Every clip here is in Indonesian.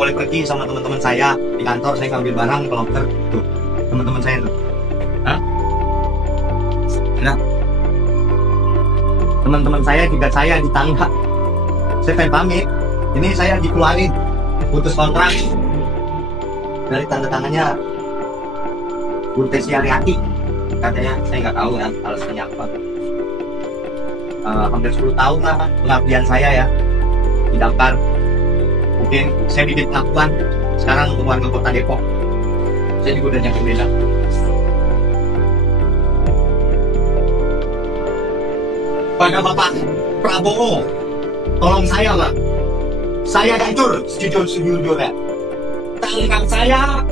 boleh pergi sama teman-teman saya di kantor. Saya ngambil barang ke locker tuh, teman-teman saya tuh. Hah? Nah, teman-teman saya juga saya di tangga. Saya pengen pamit, ini saya dikeluarin, putus kontrak. Dari tanda tangannya Burtesi Ariati, katanya. Saya nggak tahu ya alasannya apa. Hampir 10 tahun lah pengabdian saya ya di Damkar. Mungkin saya bikin pengakuan sekarang untuk warga kota Depok. Saya juga udah nyakin beda. Pada Bapak Prabowo, tolong saya lah. Saya hancur sejujur-jujurnya. Tangkap saya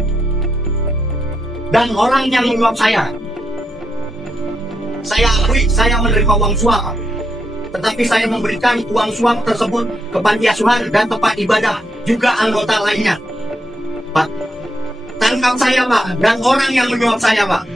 dan orang yang menyuap saya. Saya akui saya menerima uang suap, tetapi saya memberikan uang suap tersebut ke panti asuhan dan tempat ibadah, juga anggota lainnya. Pak, tangkap saya Pak, dan orang yang menyuap saya Pak.